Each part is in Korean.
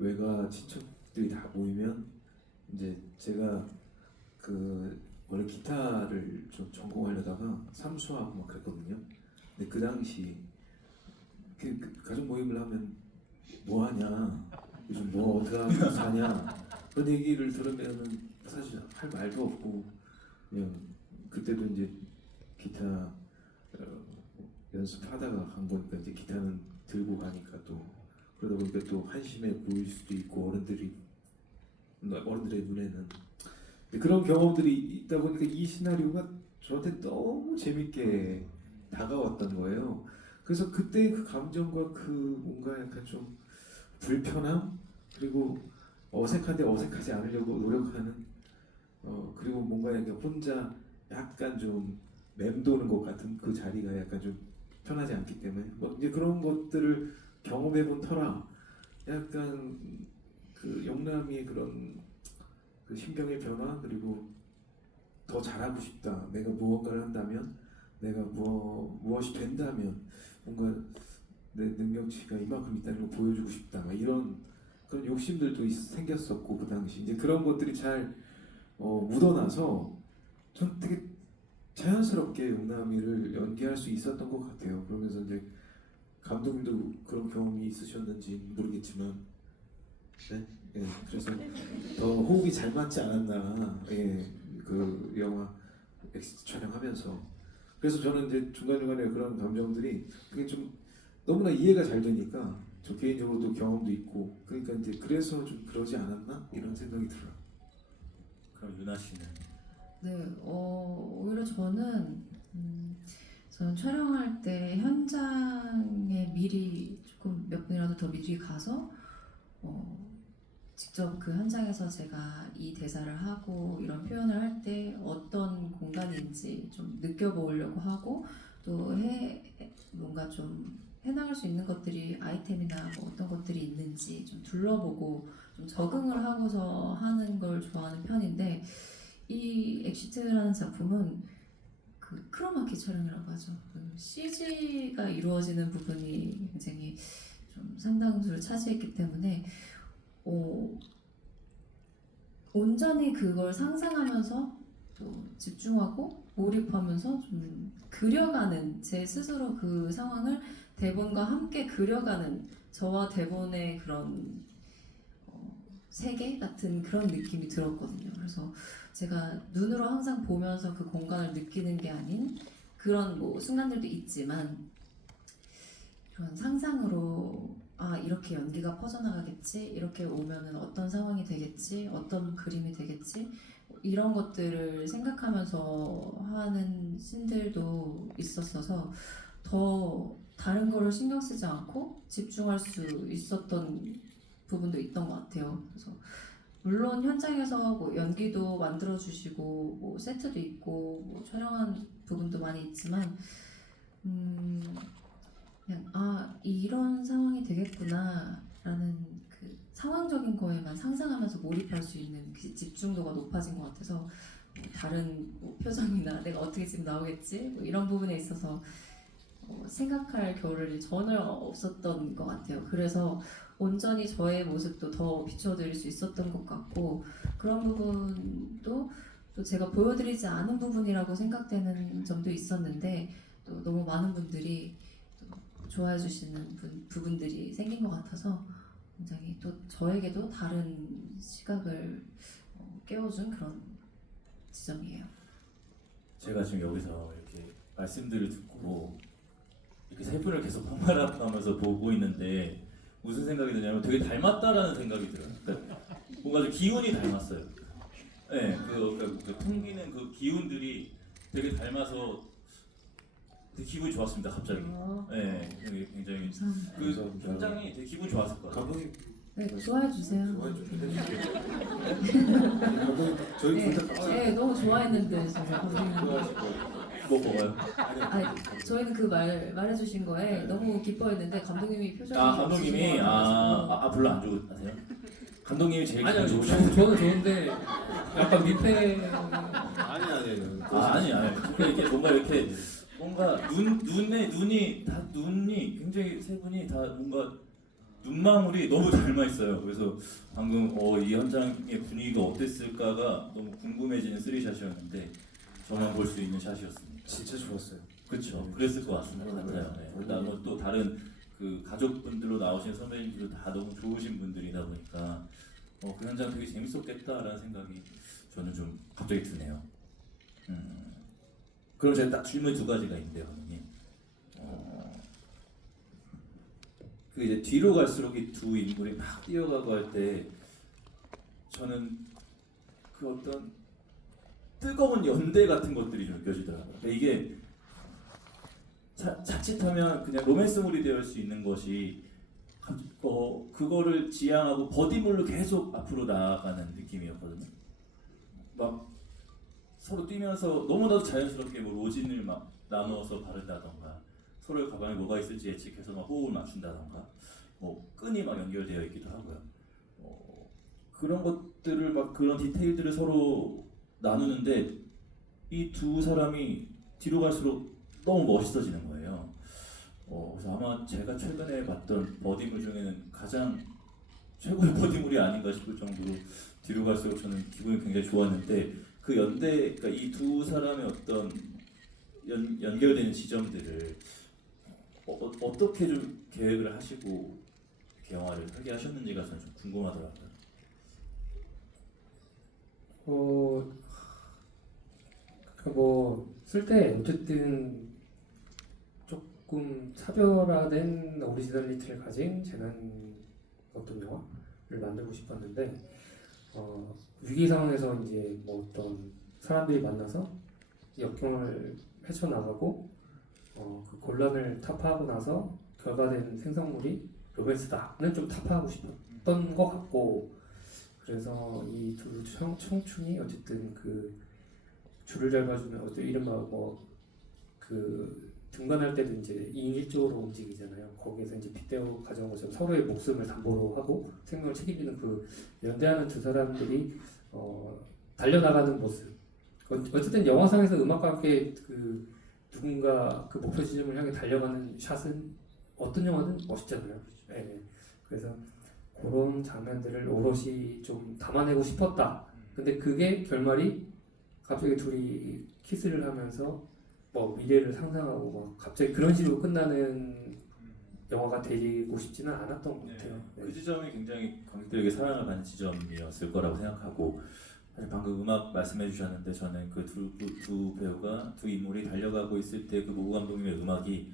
외가 친척들이 다 모이면 이제 제가 그 원래 기타를 좀 전공하려다가 삼수하고 막 그랬거든요. 근데 그 당시 그 가족 모임을 하면 뭐 하냐, 요즘 뭐 어떻게 하고 사냐 그런 얘기를 들으면은 사실 할 말도 없고 그냥 그때도 이제 기타 연습하다가 간 거니까 이제 기타는 들고 가니까 또 그러다 보니까 또 한심해 보일 수도 있고 어른들의 눈에는 그런 경험들이 있다 보니까 이 시나리오가 저한테 너무 재밌게 다가왔던 거예요. 그래서 그때 그 감정과 그 뭔가 약간 좀 불편함 그리고 어색한데 어색하지 않으려고 노력하는 그리고 뭔가 이렇게 혼자 약간 좀 맴도는 것 같은 그 자리가 약간 좀 편하지 않기 때문에 뭐 이제 그런 것들을 경험해본 터라 약간 그 영남이의 그런 그 심경의 변화 그리고 더 잘하고 싶다. 내가 무언가를 한다면 내가 무엇이 된다면 뭔가 내 능력치가 이만큼 있다는 걸 보여주고 싶다. 막 이런 그런 욕심들도 생겼었고 그 당시 이제 그런 것들이 잘 묻어나서 전 되게 자연스럽게 용남이를 연기할 수 있었던 것 같아요. 그러면서 이제 감독님도 그런 경험이 있으셨는지 모르겠지만, 네, 예, 그래서 더 호흡이 잘 맞지 않았나, 예, 그 영화 엑시트 촬영하면서. 그래서 저는 이제 중간중간에 그런 감정들이 그게 좀 너무나 이해가 잘 되니까 저 개인적으로도 경험도 있고, 그러니까 이제 그래서 좀 그러지 않았나 이런 생각이 들어요. 그럼 유나 씨는? 네, 오히려 저는 촬영할 때 현장에 미리 조금 몇 분이라도 더 미리 가서 직접 그 현장에서 제가 이 대사를 하고 이런 표현을 할 때 어떤 공간인지 좀 느껴보려고 하고 또 뭔가 좀 해나갈 수 있는 것들이 아이템이나 뭐 어떤 것들이 있는지 좀 둘러보고 좀 적응을 하고서 하는 걸 좋아하는 편인데 이 엑시트라는 작품은 그 크로마키 촬영이라고 하죠. CG가 이루어지는 부분이 굉장히 좀 상당수를 차지했기 때문에 온전히 그걸 상상하면서 또 집중하고 몰입하면서 좀 그려가는 제 스스로 그 상황을 대본과 함께 그려가는 저와 대본의 그런 세계 같은 그런 느낌이 들었거든요. 그래서 제가 눈으로 항상 보면서 그 공간을 느끼는 게 아닌 그런 뭐 순간들도 있지만 그런 상상으로 이렇게 연기가 퍼져나가겠지, 이렇게 오면은 어떤 상황이 되겠지, 어떤 그림이 되겠지 이런 것들을 생각하면서 하는 씬들도 있었어서 더 다른 거를 신경 쓰지 않고 집중할 수 있었던 부분도 있던 것 같아요. 그래서 물론 현장에서 뭐 연기도 만들어 주시고 뭐 세트도 있고 뭐 촬영한 부분도 많이 있지만 그냥 이런 상황이 되겠구나라는 그 상황적인 거에만 상상하면서 몰입할 수 있는 그 집중도가 높아진 것 같아서 뭐 다른 뭐 표정이나 내가 어떻게 지금 나오겠지 뭐 이런 부분에 있어서 생각할 겨를이 전혀 없었던 것 같아요. 그래서 온전히 저의 모습도 더 비춰드릴 수 있었던 것 같고 그런 부분도 또 제가 보여드리지 않은 부분이라고 생각되는 점도 있었는데 또 너무 많은 분들이 또 좋아해 주시는 부분들이 생긴 것 같아서 굉장히 또 저에게도 다른 시각을 깨워준 그런 지점이에요. 제가 지금 여기서 이렇게 말씀들을 듣고 이렇게 세 분을 계속 방문하면서 보고 있는데 무슨 생각이 드냐면 되게 닮았다라는 생각이 들어요. 그러니까 뭔가 좀 기운이 닮았어요. 네, 그 풍기는 그 기운들이 되게 닮아서 되게 기분이 좋았습니다. 갑자기. 네, 굉장히 감사합니다. 그 감사합니다. 현장이 되게 기분 좋았을 것 같아요. 감독님 네, 좋아해 주세요. 좋아해 좀 해주세요. 감독님 저희 네, 둘다 네, 너무 좋아했는데 제가 좋아하실 거예요. 뭐가요? 저희는 그 말해주신 거에 너무 기뻐했는데 감독님이 표정이 감독님이 별로 안 좋으세요? 감독님이 제일 아니요, 기분 저는 좋으시죠? 좋은데 약간 밑에 아니. 이렇게 뭔가 이렇게 뭔가 눈이 굉장히 세 분이 다 뭔가 눈망울이 너무 닮아 있어요. 그래서 방금 이 현장의 분위기가 어땠을까가 너무 궁금해지는 쓰리샷이었는데 저만 볼 수 있는 샷이었습니다. 진짜 좋았어요. 그렇죠. 네, 그랬을 진짜. 것 같습니다. 같아요. 네. 네. 그다음에 또 다른 그 가족분들로 나오신 선배님들도 다 너무 좋으신 분들이다 보니까 그 현장 되게 재밌었겠다라는 생각이 저는 좀 갑자기 드네요. 그럼 제가 딱 질문 두 가지가 있는데요, 감독님. 그 이제 뒤로 갈수록 이 두 인물이 막 뛰어가고 할 때 저는 그 어떤 뜨거운 연대 같은 것들이 좀 느껴지더라고요. 그러니까 이게 자칫하면 그냥 로맨스물이 될 수 있는 것이 그거를 지향하고 버디물로 계속 앞으로 나아가는 느낌이었거든요. 막 서로 뛰면서 너무나도 자연스럽게 뭐 로진을 막 나누어서 바른다던가 서로의 가방에 뭐가 있을지 예측해서 막 호흡을 맞춘다던가 뭐 끈이 막 연결되어 있기도 하고요. 그런 것들을 막 그런 디테일들을 서로 나누는데 이 두 사람이 뒤로 갈수록 너무 멋있어지는 거예요. 그래서 아마 제가 최근에 봤던 버디물 중에는 가장 최고의 버디물이 아닌가 싶을 정도로 뒤로 갈수록 저는 기분이 굉장히 좋았는데 그 연대, 그러니까 이 두 사람의 어떤 연결되는 지점들을 어떻게 좀 계획을 하시고 이렇게 영화를 하게 하셨는지가 저는 좀 궁금하더라고요. 쓸 때 어쨌든 조금 차별화된 오리지널리티를 가진 재난 어떤 영화를 만들고 싶었는데 위기 상황에서 이제 뭐 어떤 사람들이 만나서 역경을 헤쳐나가고 그 곤란을 타파하고 나서 결과된 생성물이 로맨스다는 좀 타파하고 싶었던 것 같고 그래서 이 두 청춘이 어쨌든 그 줄을 잡아주면 이른바 그 등반할 때도 이제 2인 1조로 움직이잖아요. 거기에서 이제 빗대어 가져온 것처럼 서로의 목숨을 담보로 하고 생명을 책임지는 그 연대하는 두 사람들이 달려나가는 모습. 어쨌든 영화상에서 음악과 함께 그 누군가 그 목표 지점을 향해 달려가는 샷은 어떤 영화든 멋있잖아요. 네. 그래서 그런 장면들을 오롯이 좀 담아내고 싶었다. 근데 그게 결말이 갑자기 둘이 키스를 하면서 뭐 미래를 상상하고 막 갑자기 그런 식으로 끝나는 영화가 되고 싶지는 않았던 것 같아요. 네. 그 지점이 굉장히 관객들에게 사랑을 받는 지점이었을 거라고 생각하고 사실 방금 음악 말씀해 주셨는데 저는 그 두 배우가 두 인물이 달려가고 있을 때 그 모구 감독님의 음악이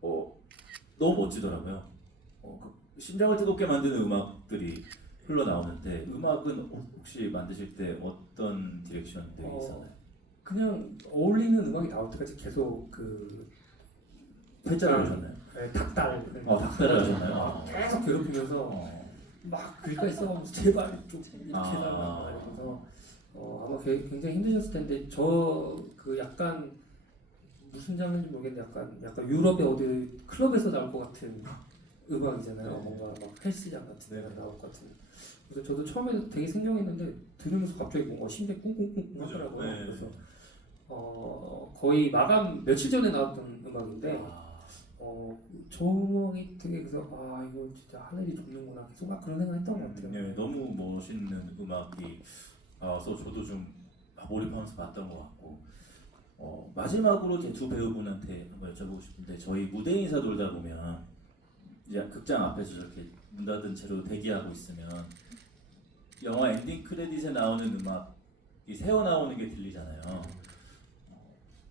너무 멋지더라고요. 그 심장을 뜨겁게 만드는 음악들이 흘러나오는데 음악은 혹시 만드실 때 어떤 디렉션들이 있었나요? 그냥 어울리는 음악이 나올 때까지 계속 그 팔자를 하셨나요? 네, 닭달 닭달을 하셨나요? 계속 괴롭히면서 막 그러니까 있어가지고 제발 좀 이렇게 해달라 이러면서 아마 굉장히 힘드셨을 텐데 저 그 약간 무슨 장르인지 모르겠는데 약간 유럽의 어디 클럽에서 나올 것 같은 음악이잖아요. 네. 뭔가 막 헬스장 같은 데가 나올 것 같은. 그래서 저도 처음에는 되게 생경했는데 들으면서 갑자기 뭔가 심장이 꿍꿍꿍 하더라고요. 네. 그래서 거의 마감 며칠 전에 나왔던 음악인데 조목이 되게 그래서 이거 진짜 하늘이 돕는구나 계속 막 그런 생각했던 것 같아요. 네, 너무 멋있는 음악이 나와서 저도 좀 몰입하면서 봤던 것 같고 마지막으로 제 두 배우분한테 한번 여쭤보고 싶은데 저희 무대 인사 돌다 보면 이제 극장 앞에서 저렇게 문 닫은 채로 대기하고 있으면 영화 엔딩 크레딧에 나오는 음악이 새어 나오는 게 들리잖아요.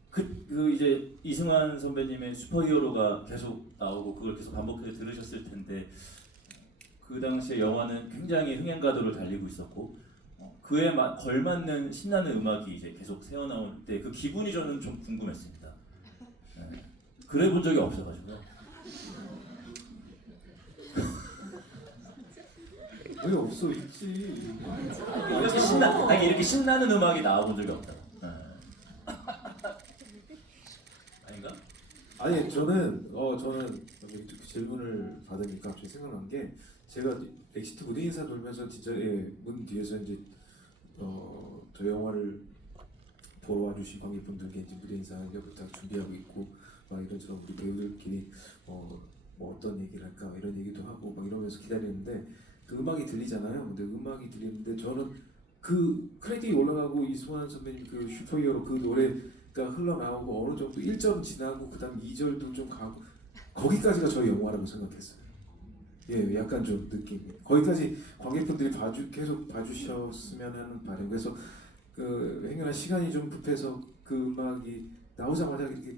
그 이제 이승환 선배님의 슈퍼히어로가 계속 나오고 그걸 계속 반복해서 들으셨을 텐데 그 당시에 영화는 굉장히 흥행가도를 달리고 있었고 그에 걸맞는 신나는 음악이 이제 계속 새어 나올 때 그 기분이 저는 좀 궁금했습니다. 네. 그래 본 적이 없어가지고요. 왜 없어? 있지. 이렇게 신나는 음악이 나와본 적이 없다. 네. 아닌가? 아니 저는 그 질문을 받으니까 갑자기 생각난 게 제가 엑시트 무대 인사 돌면서 진짜 문 뒤에서 이제 저 영화를 보러 와주신 관객분들께 이제 무대 인사부터 준비하고 있고 막 이런저런 우리 배우들끼리 뭐 뭐 어떤 얘기를 할까 이런 얘기도 하고 막 이러면서 기다리는데 그 음악이 들리잖아요. 근데 음악이 들리는데 저는 그 크레딧이 올라가고 이승환 선배님 그 슈퍼히어로 그 노래가 흘러나오고 어느 정도 1절 지나고 그다음 2절도 좀 가고 거기까지가 저희 영화라고 생각했어요. 예, 약간 좀 느낌이 거기까지 관객분들이 계속 봐주셨으면 하는 바람. 그래서 그 행여나 시간이 좀 급해서 그 음악이 나오자마자 이렇게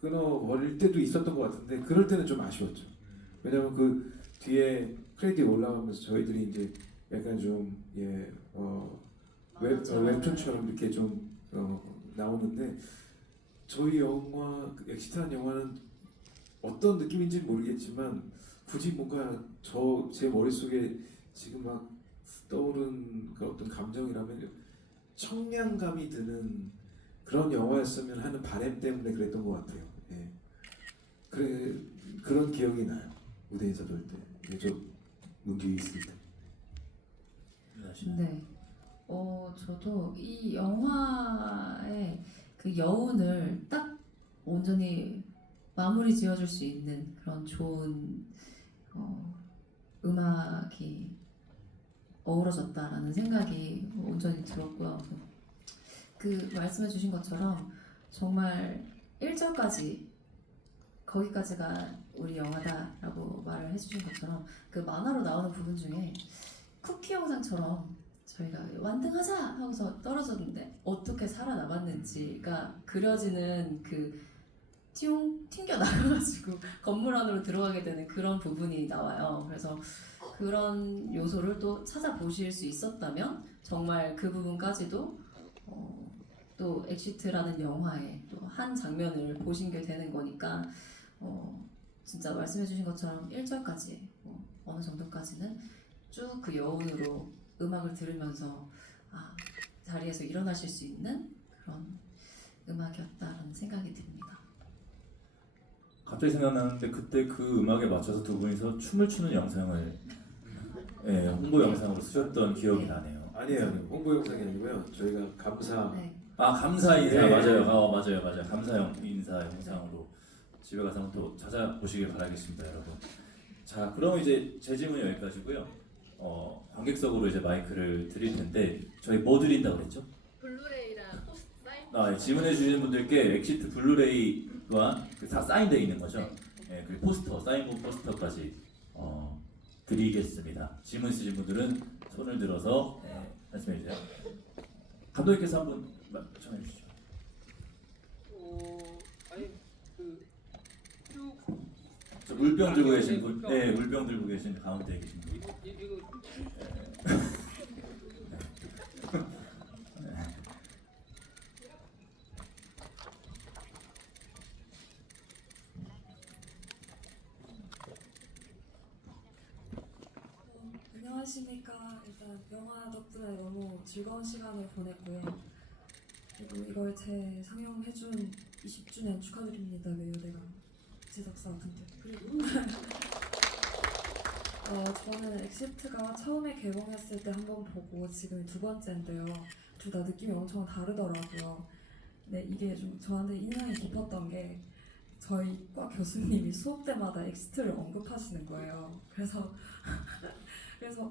끊어버릴 때도 있었던 것 같은데 그럴 때는 좀 아쉬웠죠. 왜냐면 그 뒤에 크레딧 올라가면서 저희들이 이제 약간 좀 웹툰처럼 이렇게 좀 나오는데 저희 영화 엑시트한 영화는 어떤 느낌인지 모르겠지만 굳이 뭔가 제 머릿속에 지금 막 떠오른 그 어떤 감정이라면 청량감이 드는 그런 영화였으면 하는 바람 때문에 그랬던 것 같아요. 예. 그런 기억이 나요. 무대에서 놀 때. 저 문뒤에 있을 때. 네. 저도 이 영화의 그 여운을 딱 온전히 마무리 지어줄 수 있는 그런 좋은 음악이 어우러졌다라는 생각이 온전히 들었고요. 그 말씀해주신 것처럼 정말 1절까지 거기까지가 우리 영화다라고 말을 해주신 것처럼 그 만화로 나오는 부분 중에 쿠키 영상처럼 저희가 완등하자 하고서 떨어졌는데 어떻게 살아남았는지가 그려지는 그 튕겨 나가가지고 건물 안으로 들어가게 되는 그런 부분이 나와요. 그래서 그런 요소를 또 찾아보실 수 있었다면 정말 그 부분까지도 또 엑시트라는 영화의 또 한 장면을 보신 게 되는 거니까 진짜 말씀해주신 것처럼 1절까지 어느 정도까지는 쭉 그 여운으로 음악을 들으면서 자리에서 일어나실 수 있는 그런 음악이었다라는 생각이 듭니다. 갑자기 생각나는데 그때 그 음악에 맞춰서 두 분이서 춤을 추는 영상을 홍보 영상으로 쓰셨던 기억이 나네요. 아니에요. 홍보 영상이 아니고요. 저희가 감사 네. 감사 인사 네. 맞아요. 맞아요. 감사 인사 영상으로 집에 가서 한번 또 찾아보시길 바라겠습니다, 여러분. 자, 그럼 이제 제 질문은 여기까지고요. 관객석으로 이제 마이크를 드릴 텐데 저희 뭐 드린다고 그랬죠? 블루레이랑 사인. 질문해 주시는 분들께 엑시트 블루레이와 다 사인되어 있는 거죠. 그리고 포스터, 사인본 포스터까지 드리겠습니다. 질문 있으신 분들은 손을 들어서 말씀해 주세요. 감독님께서 한번 전해 주시죠. 저 물병 들고 계신 분, 물병 들고 계신 가운데 계신 분. 안녕하십니까. 일단 영화 덕분에 너무 즐거운 시간을 보냈고요. 그리고 이걸 재상영해준 20주년 축하드립니다. 외유대가 제작사분들. 그리고 저는 엑시트가 처음에 개봉했을 때 한 번 보고 지금 두 번째인데요. 둘 다 느낌이 엄청 다르더라고요. 네, 이게 좀 저한테 인상이 깊었던 게 저희 과 교수님이 수업 때마다 엑시트를 언급하시는 거예요. 그래서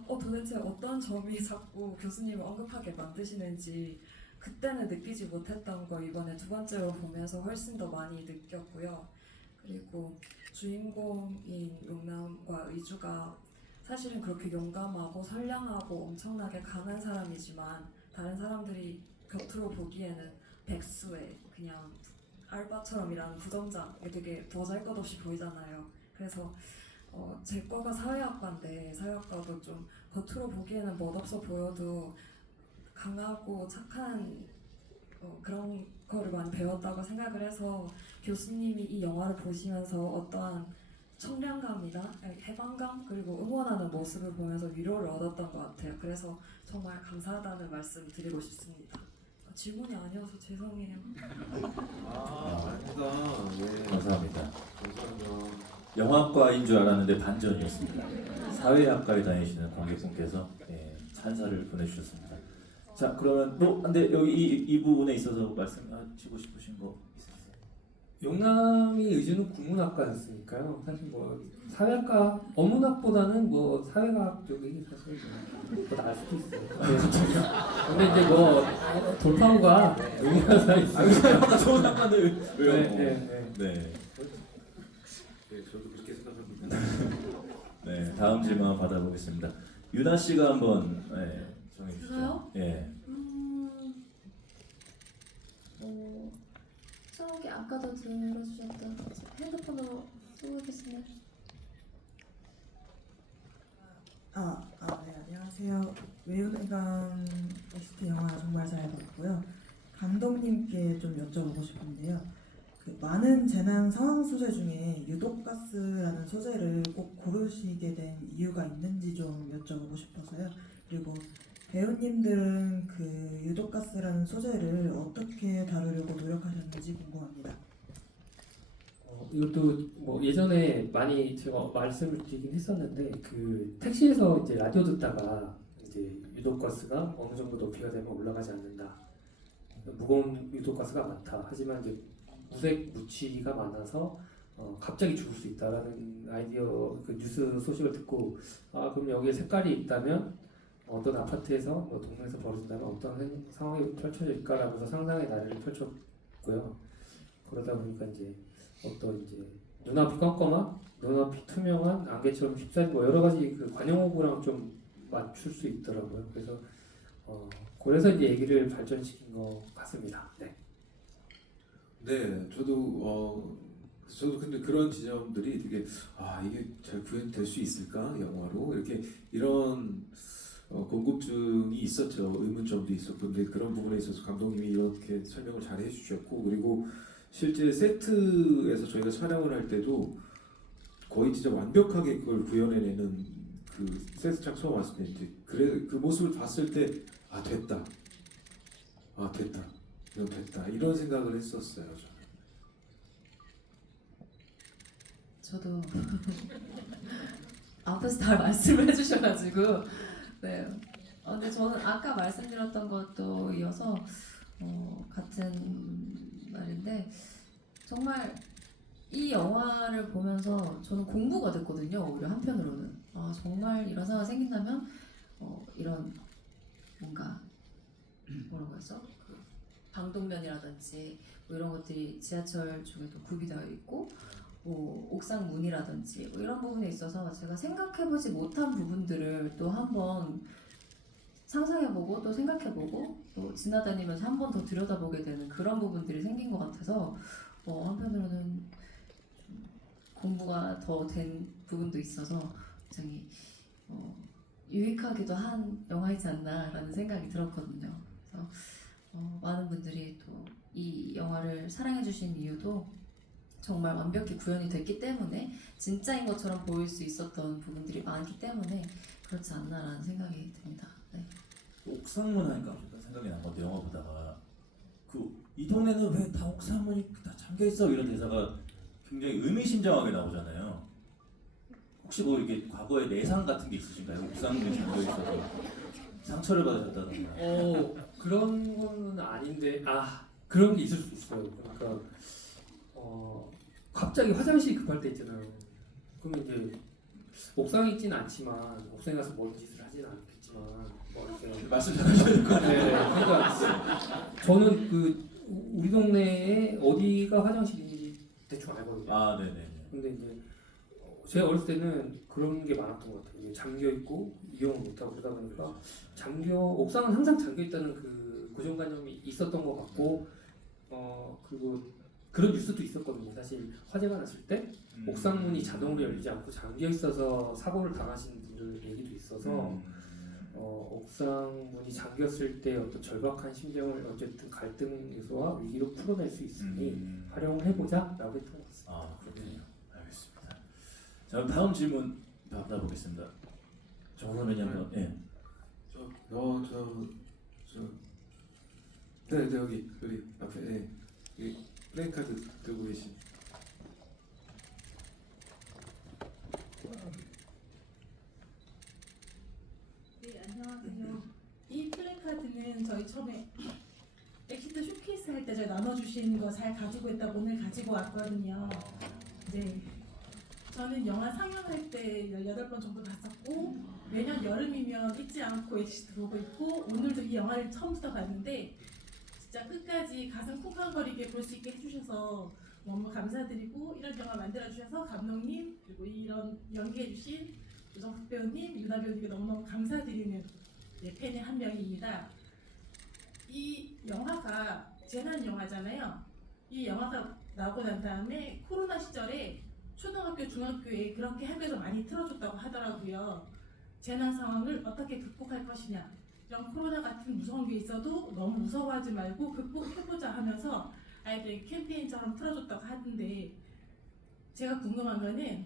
도대체 어떤 점이 자꾸 교수님을 언급하게 만드시는지 그때는 느끼지 못했던 거 이번에 두 번째로 보면서 훨씬 더 많이 느꼈고요. 그리고 주인공인 용남과 의주가 사실은 그렇게 용감하고 선량하고 엄청나게 강한 사람이지만 다른 사람들이 겉으로 보기에는 백수의 그냥 알바처럼 일하는 부점장이 되게 보잘것없이 보이잖아요. 그래서 제 과가 사회학과인데 사회학과도 좀 겉으로 보기에는 멋없어 보여도 강하고 착한 그런 거를 많이 배웠다고 생각을 해서 교수님이 이 영화를 보시면서 어떠한 청량감이나 해방감 그리고 응원하는 모습을 보면서 위로를 얻었던 것 같아요. 그래서 정말 감사하다는 말씀 드리고 싶습니다. 질문이 아니어서 죄송해요. 아닙니다. 예. 감사합니다. 감사합니다. 영화과인 줄 알았는데 반전이었습니다. 사회학과에 다니시는 관객분께서 찬사를 보내주셨습니다. 자, 그러면 근데 여기 이 부분에 있어서 말씀하시고 싶으신 거 있으세요? 용남이 의주는 국문학과였으니까요. 사실 뭐 사회학과 어문학보다는 뭐 사회과학 쪽이 사실 더 나을 수도 있어요. 근데 이제 뭐 돌파구가 의미가 있으니까. 아, 좋은 학과를 왜요? 네. 네. 네, 저도 그렇게 생각합니다. 네, 다음 질문 한번 받아보겠습니다. 유나 씨가 한번 정해 주시죠. 저요? 예. 저기 아까도 들어주셨던 핸드폰으로 쓰고 계시네요. 네, 안녕하세요. 외유대감 OST 영화 정말 잘 봤고요. 감독님께 좀 여쭤보고 싶은데요. 그 많은 재난 상황 소재 중에 유독가스라는 소재를 꼭 고르시게 된 이유가 있는지 좀 여쭤보고 싶어서요. 그리고 배우님들은 그 유독가스라는 소재를 어떻게 다루려고 노력하셨는지 궁금합니다. 이것도 뭐 예전에 많이 제가 말씀을 드리긴 했었는데 그 택시에서 이제 라디오 듣다가 이제 유독가스가 어느 정도 높이가 되면 올라가지 않는다. 무거운 유독가스가 많다. 하지만 이제 무색 무취가 많아서 갑자기 죽을 수 있다라는 아이디어 그 뉴스 소식을 듣고 그럼 여기에 색깔이 있다면 어떤 아파트에서 뭐 동네에서 벌어진다면 어떤 상황이 펼쳐질까라면서 상상의 나래를 펼쳤고요. 그러다 보니까 이제 어떤 이제 눈앞이 껌껌한, 눈앞이 투명한 안개처럼 휩싸인 뭐 여러 가지 그 관용호구랑 좀 맞출 수 있더라고요. 그래서 이제 얘기를 발전시킨 것 같습니다. 네. 네, 저도 근데 그런 지점들이 되게 이게 잘 구현될 수 있을까 영화로 이렇게 이런 궁금증이 있었죠. 의문점도 있었고 근데 그런 부분에 있어서 감독님이 이렇게 설명을 잘 해주셨고 그리고 실제 세트에서 저희가 촬영을 할 때도 거의 진짜 완벽하게 그걸 구현해내는 그 세트장 처음 왔을 때 이제 그 모습을 봤을 때 됐다, 됐다, 이건 됐다 이런 생각을 했었어요. 저도 앞에서 다 말씀을 해주셔가지고 네. 근데 저는 아까 말씀드렸던 것도 이어서 같은 말인데 정말 이 영화를 보면서 저는 공부가 됐거든요. 오히려 한편으로는 정말 이런 상황이 생긴다면 이런 뭔가 뭐라고 하죠? 그 방독면이라든지 뭐 이런 것들이 지하철 중에도 구비되어 있고 뭐 옥상 문이라든지 뭐 이런 부분에 있어서 제가 생각해보지 못한 부분들을 또 한번 상상해보고 또 생각해보고 또 지나다니면서 한 번 더 들여다보게 되는 그런 부분들이 생긴 것 같아서 한편으로는 좀 공부가 더 된 부분도 있어서 굉장히 유익하기도 한 영화이지 않나라는 생각이 들었거든요. 그래서 많은 분들이 또 이 영화를 사랑해주신 이유도 정말 완벽히 구현이 됐기 때문에 진짜인 것처럼 보일 수 있었던 부분들이 많기 때문에 그렇지 않나라는 생각이 듭니다. 네. 옥상문 하니까 잠깐 생각이 난 건데 영화 보다가 이 동네는 왜 다 옥상문이 다 잠겨 있어 이런 대사가 굉장히 의미심장하게 나오잖아요. 혹시 뭐 이렇게 과거에 내상 같은 게 있으신가요? 옥상문이 잠겨 있어서 상처를 받으셨다던가. 그런 거는 아닌데 그런 게 있을 수 있어요. 그러니까 갑자기 화장실이 급할 때 있잖아요. 그러면 이제 옥상에 있지는 않지만 옥상에 가서 뭔 짓을 하지는 않겠지만 뭐 이렇게 말씀 잘하셔야 될 것 같아요. 네, 그러니까 저는 그 우리 동네에 어디가 화장실인지 대충 알거든요. 네네. 근데 이제 제가 어렸을 때는 그런 게 많았던 것 같아요. 잠겨 있고 이용을 못하고 그러다 보니까 옥상은 항상 잠겨 있다는 그 고정관념이 있었던 것 같고 그리고 그런 뉴스도 있었거든요. 사실 화재가 났을 때 옥상문이 자동으로 열리지 않고 잠겨 있어서 사고를 당하신 분들 얘기도 있어서 옥상문이 잠겼을 때 어떤 절박한 심정을 어쨌든 갈등 요소와 위기로 풀어낼 수 있으니 활용을 해보자라고 했던 것 같습니다. 그렇군요. 알겠습니다. 자, 다음 질문 받아보겠습니다. 정선배님 한번. 예. 네, 여기 앞에 여기 플래카드 들고 계신. 네, 안녕하세요. 이 플래카드는 저희 처음에 엑시트 쇼케이스 할 때 제가 나눠주신 거 잘 가지고 있다고 오늘 가지고 왔거든요. 네. 저는 영화 상영할 때 18번 정도 봤었고 매년 여름이면 잊지 않고 엑시트 보고 있고 오늘도 이 영화를 처음부터 봤는데 진짜 끝까지 가슴 쿵쾅거리게 볼 수 있게 해주셔서 너무 감사드리고 이런 영화 만들어주셔서 감독님 그리고 이런 연기해주신 유정석 배우님, 유나 배우님께 너무너무 감사드리는 팬의 한 명입니다. 이 영화가 재난 영화잖아요. 이 영화가 나오고 난 다음에 코로나 시절에 초등학교, 중학교에 그렇게 학교에서 많이 틀어줬다고 하더라고요. 재난 상황을 어떻게 극복할 것이냐. 이런 코로나 같은 무서운 게 있어도 너무 무서워하지 말고 극복해보자 하면서 아이들 캠페인처럼 틀어줬다고 하는데 제가 궁금한 거는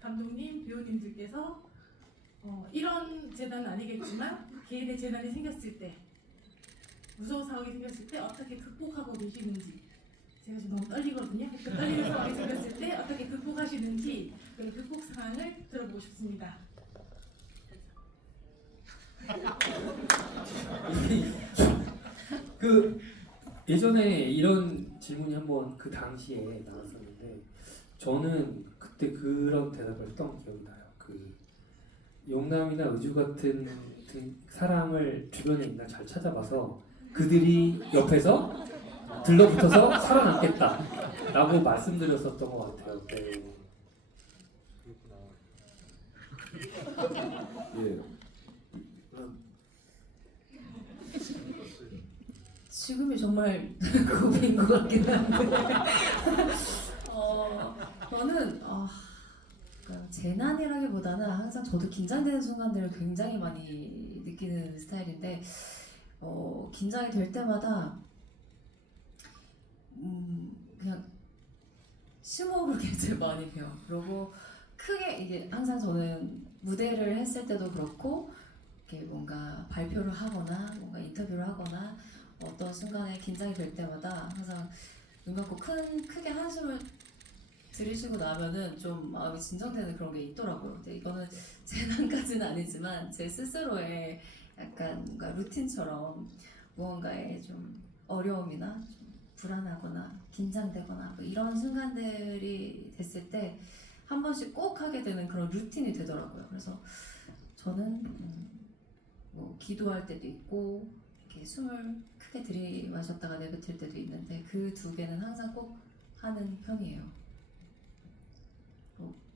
감독님, 배우님들께서 이런 재난은 아니겠지만 개인의 재난이 생겼을 때 무서운 상황이 생겼을 때 어떻게 극복하고 계시는지 제가 지금 너무 떨리거든요. 그 떨리는 상황이 생겼을 때 어떻게 극복하시는지 그 극복 상황을 들어보고 싶습니다. 그 예전에 이런 질문이 한번 그 당시에 나왔었는데 저는 그때 그런 대답을 했던 기억이 나요. 그 용남이나 의주 같은 사람을 주변에 있나 잘 찾아봐서 그들이 옆에서 들러붙어서 살아남겠다라고 말씀드렸었던 것 같아요. 네. 예. 지금이 정말 고민인 것 같긴 한데 저는 그러니까 재난이라기보다는 항상 저도 긴장되는 순간들을 굉장히 많이 느끼는 스타일인데 긴장이 될 때마다 그냥 심호흡을 굉장히 많이 해요. 그리고 크게 이게 항상 저는 무대를 했을 때도 그렇고 이렇게 뭔가 발표를 하거나 뭔가 인터뷰를 하거나 어떤 순간에 긴장이 될 때마다 항상 눈 감고 크게 한숨을 들이쉬고 나면은 좀 마음이 진정되는 그런 게 있더라고요. 근데 이거는 재난까지는 아니지만 제 스스로의 약간 뭔가 루틴처럼 무언가에 좀 어려움이나 좀 불안하거나 긴장되거나 뭐 이런 순간들이 됐을 때 한 번씩 꼭 하게 되는 그런 루틴이 되더라고요. 그래서 저는 뭐 기도할 때도 있고 이렇게 숨을 크게 들이마셨다가 내뱉을 때도 있는데 그 두 개는 항상 꼭 하는 편이에요.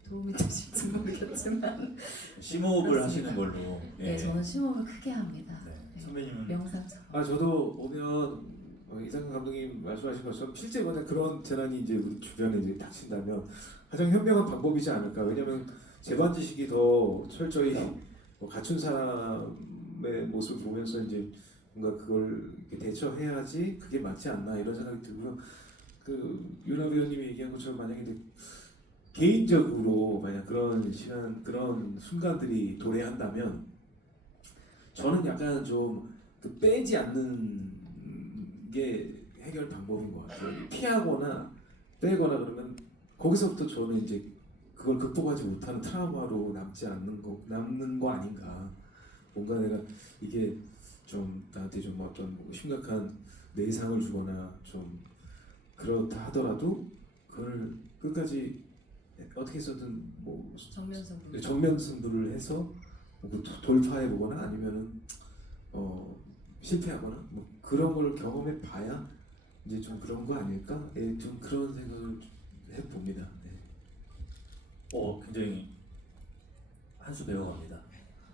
도움이 되실지 모르겠지만 심호흡을 그렇습니다. 하시는 걸로. 네, 저는 심호흡을 크게 합니다. 네. 네. 선배님은 명상처럼. 저도 오면 이상근 감독님 말씀하신 것처럼 실제 만약 그런 재난이 이제 우리 주변에 이제 닥친다면 가장 현명한 방법이지 않을까. 왜냐하면 재반 지식이 더 철저히 갖춘 사람의 모습을 보면서 이제 뭔가 그걸 이렇게 대처해야지 그게 맞지 않나 이런 생각이 들고요. 그 유나 배우님이 얘기한 것처럼 만약에 이제 개인적으로 만약 그런 시간 그런 순간들이 도래한다면 저는 약간 좀 그 빼지 않는 게 해결 방법인 것 같아요. 피하거나 빼거나 그러면 거기서부터 저는 이제 그걸 극복하지 못하는 트라우마로 남는 거 아닌가. 뭔가 내가 이게 좀 나한테 좀 어떤 심각한 내상을 주거나 좀 그렇다 하더라도 그걸 끝까지 어떻게 해서든 뭐 정면 승부를 해서 뭐 돌파해 보거나 아니면은 실패하거나 뭐 그런 걸 경험해 봐야 이제 좀 그런 거 아닐까? 예, 좀 그런 생각을 해 봅니다. 네. 굉장히 한 수 배워갑니다.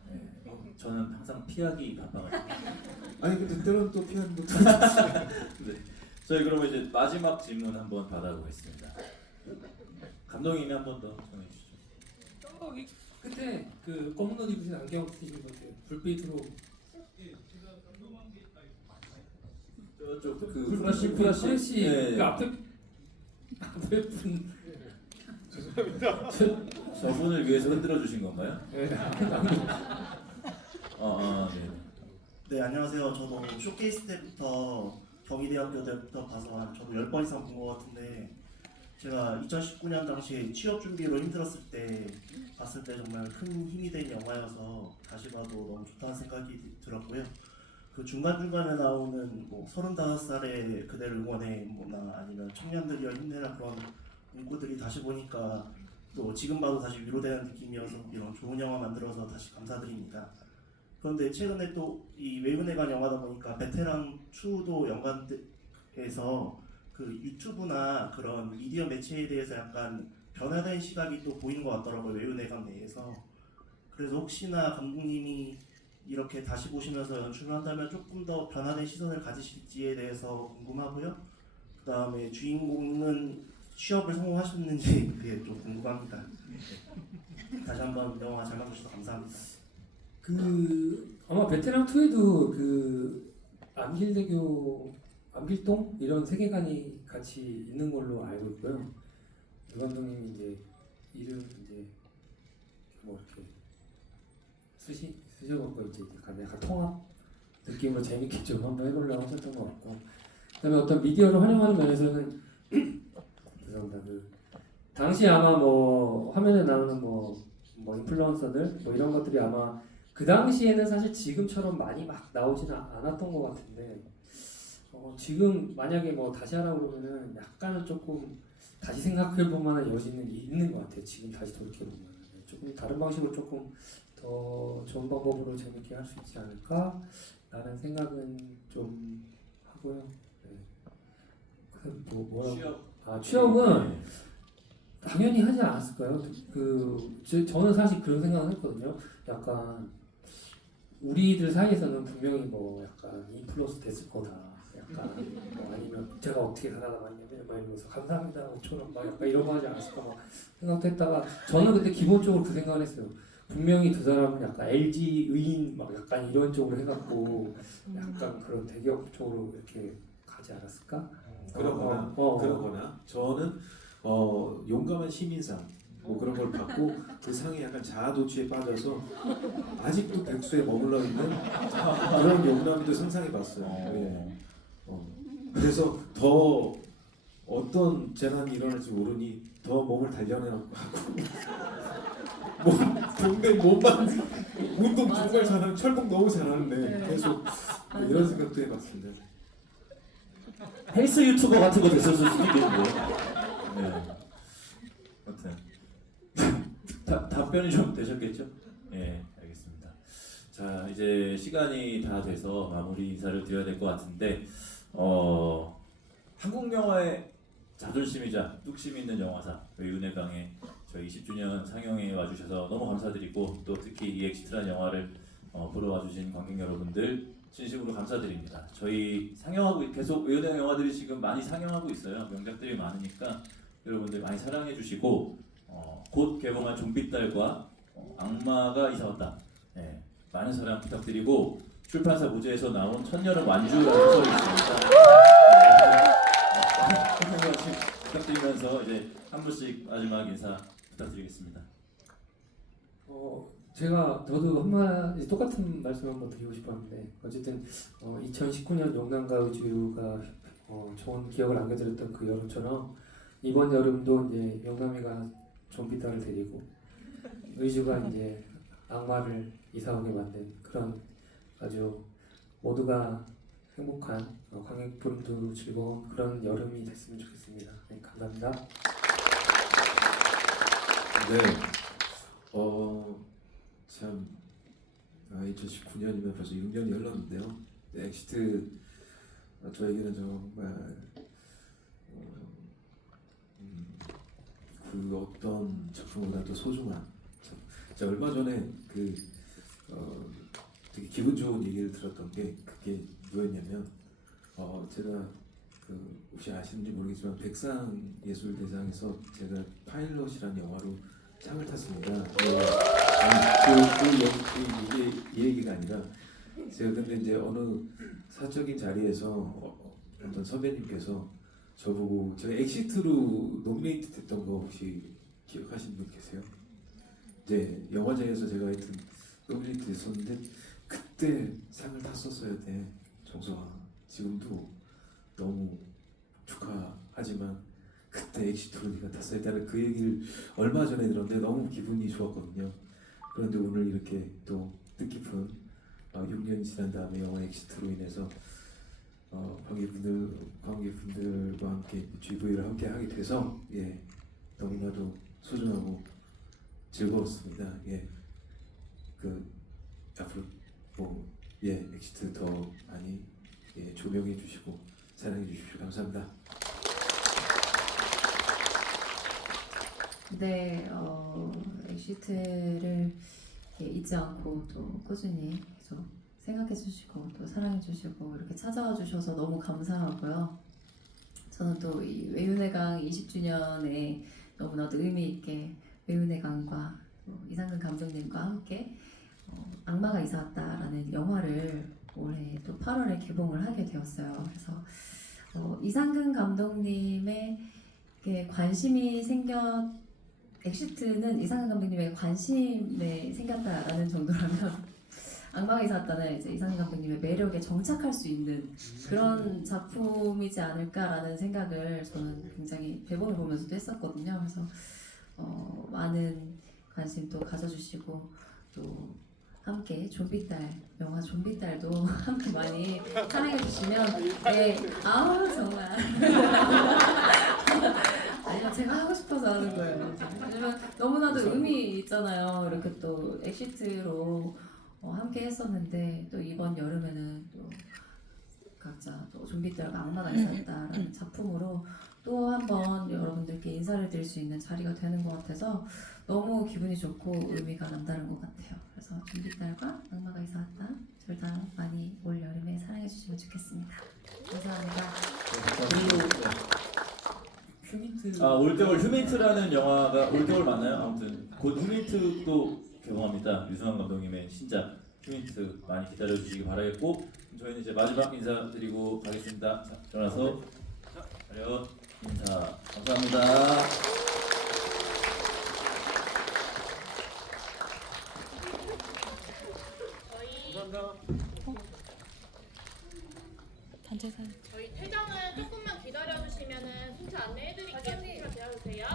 네. 저는 항상 피하기 바빠가지고. 아니 근데 때로는 또 피하는 것도 네. 저희 그러면 이제 마지막 질문 한번 받아보겠습니다. 감독님이 한 번 더 전해 주시죠. 그때 그 검은 옷 입으신 안경 쓰신 분들 불빛으로 저쪽 그 프레시 네. 그 앞에 분 저분을 위해서 흔들어 주신 건가요? 네. 네. 네, 안녕하세요. 저도 쇼케이스 때부터 경희대학교 때부터 봐서 저도 10번 이상 본 것 같은데 제가 2019년 당시에 취업 준비로 힘들었을 때 봤을 때 정말 큰 힘이 된 영화여서 다시 봐도 너무 좋다는 생각이 들었고요. 그 중간중간에 나오는 뭐 35살의 그대를 응원해 뭐나 아니면 청년들이여 힘내라 그런 문구들이 다시 보니까 또 지금 봐도 다시 위로되는 느낌이어서 이런 좋은 영화 만들어서 다시 감사드립니다. 그런데 최근에 또 이 외은회관 영화다 보니까 베테랑 2도 연관돼서 그 유튜브나 그런 미디어 매체에 대해서 약간 변화된 시각이 또 보이는 것 같더라고요. 외은회관 내에서. 그래서 혹시나 감독님이 이렇게 다시 보시면서 연출을 한다면 조금 더 변화된 시선을 가지실지에 대해서 궁금하고요. 그 다음에 주인공은 취업을 성공하셨는지 그게 좀 궁금합니다. 다시 한번 영화 잘 만드셔서 감사합니다. 그 아마 베테랑 2에도 그 암길동 이런 세계관이 같이 있는 걸로 알고 있고요. 유 감독님이 이제 이름 이제 뭐 이렇게 쓰셔갖고 이제 약간 통합 느낌으로 재밌게 좀 한번 해보려고 하셨던 것 같고, 그다음에 어떤 미디어를 활용하는 면에서는 죄송합니다. 그 당시 아마 뭐 화면에 나오는 뭐 인플루언서들 뭐 이런 것들이 아마 그 당시에는 사실 지금처럼 많이 막 나오지는 않았던 것 같은데, 지금 만약에 뭐 다시 하라고 그러면은 약간은 조금 다시 생각해볼 만한 여지는 있는 것 같아요. 지금 다시 돌이켜보면 조금 다른 방식으로 조금 더 좋은 방법으로 재밌게 할 수 있지 않을까라는 생각은 좀 하고요. 네. 뭐라고? 취업은 네. 당연히 하지 않았을까요? 저는 사실 그런 생각을 했거든요. 약간 우리들 사이에서는 분명히 뭐 약간 인플루언서 됐을 거다. 약간 뭐 아니면 제가 어떻게 살아가 봤냐면 막 이러면서 감사합니다 5,000원 막 약간 이런 거 하지 않았을까 막 생각도 했다가, 저는 그때 기본적으로 그 생각을 했어요. 분명히 두 사람은 약간 LG 의인 막 약간 이런 쪽으로 해갖고 약간 그런 대기업 쪽으로 이렇게 가지 않았을까? 그러거나 저는 용감한 시민상 뭐 그런 걸 받고 그 상에 약간 자아도취에 빠져서 아직도 백수에 머물러 있는 그런 용남도 상상해봤어요. 예. 그래서 더 어떤 재난이 일어날지 모르니 더 몸을 단련하고 동네 몸만 운동 정말 잘하는, 철봉 너무 잘하는데 계속 이런 생각도 해봤습니다. 헬스 유튜버 같은 거 됐었을 수도 있겠는데. 네. 아무튼 답변이 좀 되셨겠죠? 네, 알겠습니다. 자, 이제 시간이 다 돼서 마무리 인사를 드려야 될 것 같은데, 한국 영화의 자존심이자 뚝심 있는 영화사 외은혜강의 저희 20주년 상영에 와주셔서 너무 감사드리고, 또 특히 이 엑시트라는 영화를 보러 와주신 관객 여러분들 진심으로 감사드립니다. 저희 상영하고 계속 외은혜 영화들이 지금 많이 상영하고 있어요. 명작들이 많으니까 여러분들 많이 사랑해 주시고, 곧 개봉한 좀비딸과 악마가 이사왔다. 네, 많은 사랑 부탁드리고, 출판사 무제에서 나온 천여름 완주라는 소설이 있습니다. 부탁드리면서 이제 한 분씩 마지막 인사 부탁드리겠습니다. 저도 한마디 똑같은 말씀 한번 드리고 싶었는데, 어쨌든 2019년 용남과 의주가 좋은 기억을 남겨드렸던 그 여름처럼 이번 여름도 이제 용남이가 좀비딸을 데리고 의주가 이제 악마를 이사오게 만든 그런 아주 모두가 행복한 관객분들도 즐거운 그런 여름이 됐으면 좋겠습니다. 네, 감사합니다. 네. 참 2019년이면 벌써 6년이 흘렀는데요. 네, 엑시트 저에게는 정말 그 어떤 작품보다도 소중한 제가 얼마 전에 되게 기분 좋은 얘기를 들었던 게 그게 뭐였냐면 제가 혹시 아시는지 모르겠지만 백상예술대상에서 제가 파일럿이라는 영화로 상을 탔습니다. 이게 이 얘기가 아니라 제가 근데 이제 어느 사적인 자리에서 어떤 선배님께서 저보고 제가 엑시트로 노미네이트 됐던 거 혹시 기억하시는 분 계세요? 네, 영화제에서 제가 하여튼 노미네이트 됐었는데 그때 상을 탔었어야 돼. 정서아, 지금도 너무 축하하지만 그때 엑시트로 네가 탔어야 돼. 그 얘기를 얼마 전에 들었는데 너무 기분이 좋았거든요. 그런데 오늘 이렇게 또 뜻깊은 6년 지난 다음에 영화 엑시트로 인해서 관객분들과 함께 GV를 함께 하게 돼서 너무나도 소중하고 즐거웠습니다. 앞으로 엑시트 더 많이 조명해 주시고 사랑해 주십시오. 감사합니다. 네, 엑시트를 잊지 않고 또 꾸준히 계속 생각해 주시고 또 사랑해 주시고 이렇게 찾아와 주셔서 너무 감사하고요. 저는 또 이 외윤의 강 20주년에 너무나도 의미 있게 외윤의 강과 또 이상근 감독님과 함께 악마가 이사 왔다라는 영화를 올해 또 8월에 개봉을 하게 되었어요. 그래서 이상근 감독님의 관심이 엑시트는 이상근 감독님의 관심에 생겼다라는 정도라면 악마가 이사 왔다는 이제 이상근 감독님의 매력에 정착할 수 있는 그런 작품이지 않을까라는 생각을 저는 굉장히 대본을 보면서도 했었거든요. 그래서 많은 관심 또 가져주시고 또 함께 좀비딸 영화 좀비딸도 함께 많이 사랑해 주시면 정말 아니요 제가 하고 싶어서 하는 거예요. 왜냐면 너무나도 의미 있잖아요. 이렇게 또 엑시트로 함께 했었는데 또 이번 여름에는 또 각자 또 좀비딸과 악마가 있었다라는 작품으로 또 한번 여러분들께 인사를 드릴 수 있는 자리가 되는 것 같아서 너무 기분이 좋고 의미가 남다른 것 같아요. 그래서 좀비딸과 악마가 이사 왔다 둘 다 많이 올 여름에 사랑해 주시면 좋겠습니다. 감사합니다. 휴민트. 올겨울 휴민트라는 영화가 올겨울 맞나요? 아무튼 곧 휴민트도 개봉합니다. 유승환 감독님의 신작 휴민트 많이 기다려주시기 바라겠고 저희는 이제 마지막 인사드리고 가겠습니다. 자, 일어나서 차렷 인사 감사합니다. 저희 퇴장은 조금만 기다려주시면은 순차 안내해드릴게요. 순차 기다려주세요.